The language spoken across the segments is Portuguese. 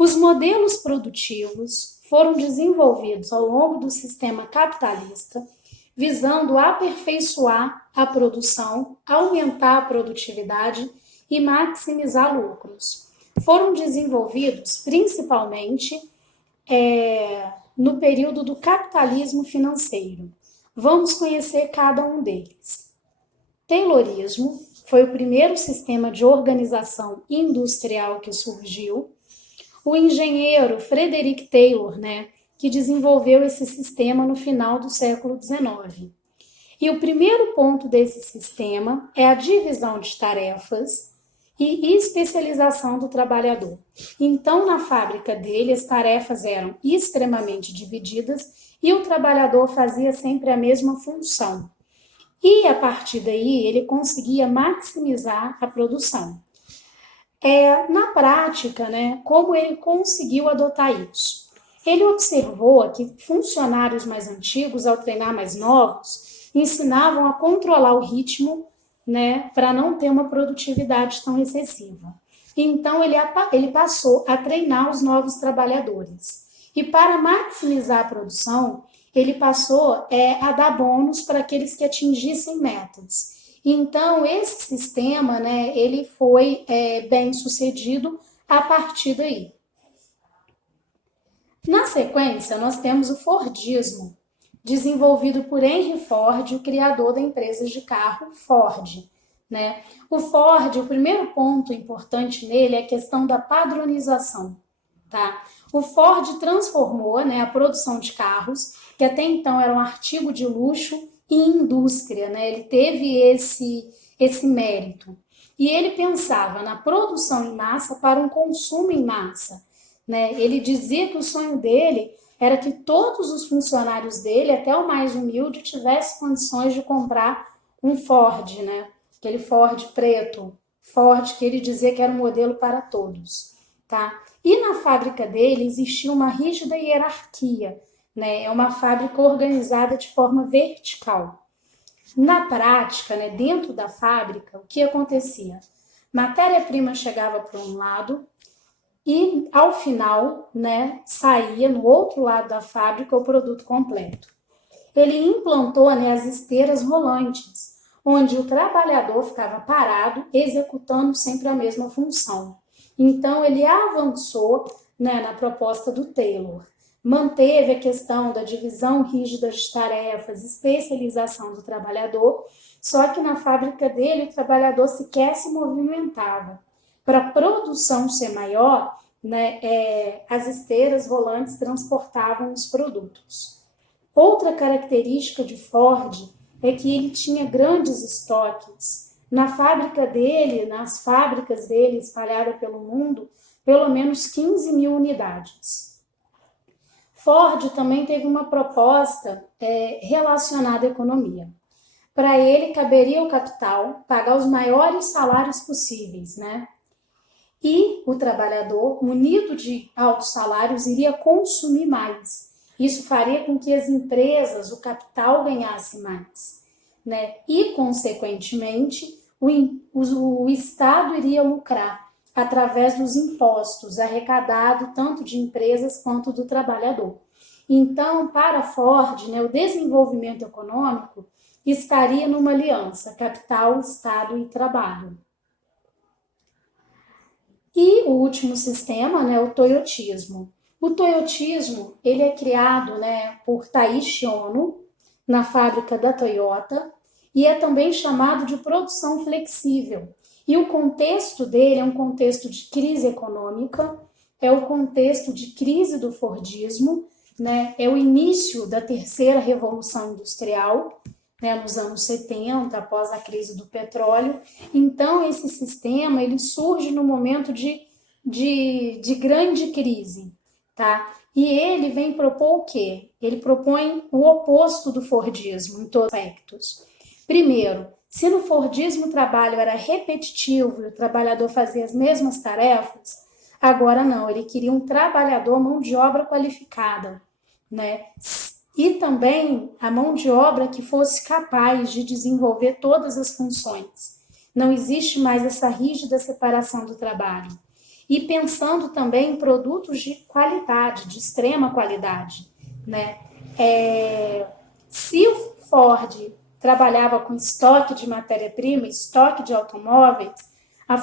Os modelos produtivos foram desenvolvidos ao longo do sistema capitalista, visando aperfeiçoar a produção, aumentar a produtividade e maximizar lucros. Foram desenvolvidos principalmente no período do capitalismo financeiro. Vamos conhecer cada um deles. Taylorismo foi o primeiro sistema de organização industrial que surgiu. O engenheiro Frederick Taylor, que desenvolveu esse sistema no final do século XIX. E o primeiro ponto desse sistema é a divisão de tarefas e especialização do trabalhador. Então, na fábrica dele, as tarefas eram extremamente divididas e o trabalhador fazia sempre a mesma função. E, a partir daí, ele conseguia maximizar a produção. Na prática, como ele conseguiu adotar isso? Ele observou que funcionários mais antigos, ao treinar mais novos, ensinavam a controlar o ritmo, para não ter uma produtividade tão excessiva. Então, ele passou a treinar os novos trabalhadores. E para maximizar a produção, ele passou a dar bônus para aqueles que atingissem metas. Então, esse sistema, ele foi bem sucedido a partir daí. Na sequência, nós temos o Fordismo, desenvolvido por Henry Ford, o criador da empresa de carro Ford. O Ford, o primeiro ponto importante nele é a questão da padronização. Tá? O Ford transformou a produção de carros, que até então era um artigo de luxo, em indústria. Ele teve esse mérito. E ele pensava na produção em massa para um consumo em massa. Ele dizia que o sonho dele era que todos os funcionários dele, até o mais humilde, tivessem condições de comprar um Ford, aquele Ford preto, Ford que ele dizia que era um modelo para todos. Tá? E na fábrica dele existia uma rígida hierarquia, é uma fábrica organizada de forma vertical. Na prática, dentro da fábrica, o que acontecia? Matéria-prima chegava para um lado e, ao final, saía no outro lado da fábrica o produto completo. Ele implantou as esteiras rolantes, onde o trabalhador ficava parado, executando sempre a mesma função. Então, ele avançou na proposta do Taylor. Manteve a questão da divisão rígida de tarefas, especialização do trabalhador, só que na fábrica dele o trabalhador sequer se movimentava. Para a produção ser maior, as esteiras rolantes transportavam os produtos. Outra característica de Ford é que ele tinha grandes estoques. Na fábrica dele, nas fábricas dele espalhadas pelo mundo, pelo menos 15 mil unidades. Ford também teve uma proposta relacionada à economia. Para ele, caberia o capital pagar os maiores salários possíveis, E o trabalhador, munido de altos salários, iria consumir mais. Isso faria com que as empresas, o capital, ganhasse mais, E, consequentemente, o Estado iria lucrar através dos impostos arrecadados tanto de empresas quanto do trabalhador. Então, para Ford, o desenvolvimento econômico estaria numa aliança capital, Estado e trabalho. E o último sistema, o toyotismo. O toyotismo, ele é criado por Taiichi Ohno, na fábrica da Toyota, e é também chamado de produção flexível. E o contexto dele é um contexto de crise econômica, é o contexto de crise do Fordismo, é o início da terceira revolução industrial, nos anos 70, após a crise do petróleo. Então, esse sistema ele surge no momento de grande crise. Tá? E ele vem propor o quê? Ele propõe o oposto do Fordismo em todos os aspectos. Primeiro, se no Fordismo o trabalho era repetitivo e o trabalhador fazia as mesmas tarefas, agora não, ele queria um trabalhador, mão de obra qualificada, E também a mão de obra que fosse capaz de desenvolver todas as funções. Não existe mais essa rígida separação do trabalho. e pensando também em produtos de qualidade, de extrema qualidade, né? Se o Ford trabalhava com estoque de matéria-prima, estoque de automóveis,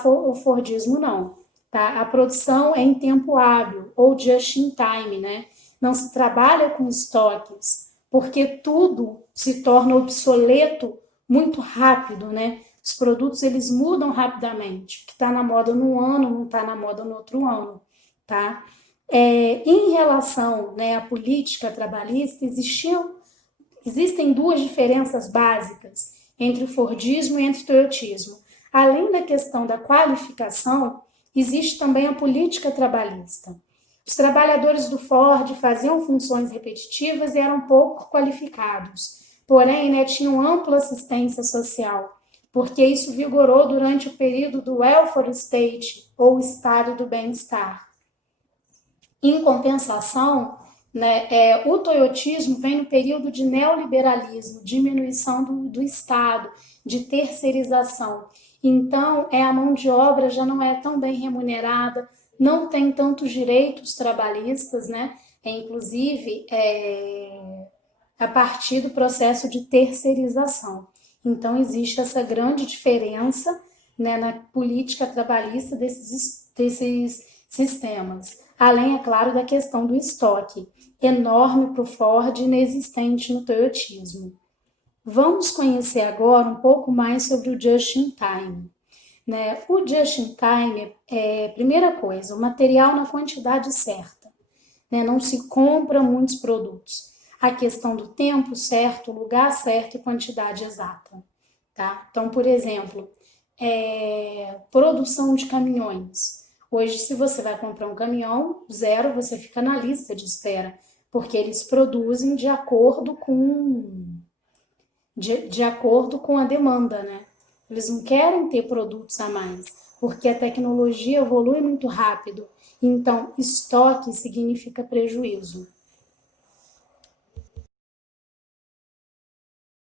o Fordismo não, tá? A produção é em tempo hábil ou just in time, né? Não se trabalha com estoques, porque tudo se torna obsoleto muito rápido, né? Os produtos eles mudam rapidamente. O que está na moda num ano não está na moda no outro ano, tá? Em relação, né, à política trabalhista, existem duas diferenças básicas entre o Fordismo e entre o Toyotismo. Além da questão da qualificação, existe também a política trabalhista. Os trabalhadores do Ford faziam funções repetitivas e eram pouco qualificados, porém, né, tinham ampla assistência social, porque isso vigorou durante o período do welfare state, ou estado do bem-estar. Em compensação, né, o toyotismo vem no período de neoliberalismo, diminuição do Estado, de terceirização. Então, a mão de obra já não é tão bem remunerada, não tem tantos direitos trabalhistas, né? Inclusive, a partir do processo de terceirização. Então, existe essa grande diferença, né, na política trabalhista desses sistemas. Além, é claro, da questão do estoque, enorme para o Ford e inexistente no toyotismo. Vamos conhecer agora um pouco mais sobre o just-in-time. Né? O just-in-time primeira coisa, o material na quantidade certa. Né? Não se compra muitos produtos. A questão do tempo certo, lugar certo e quantidade exata. Tá? Então, por exemplo, produção de caminhões. Hoje, se você vai comprar um caminhão, zero, você fica na lista de espera, porque eles produzem de acordo com a demanda, né? Eles não querem ter produtos a mais, porque a tecnologia evolui muito rápido. Então, estoque significa prejuízo.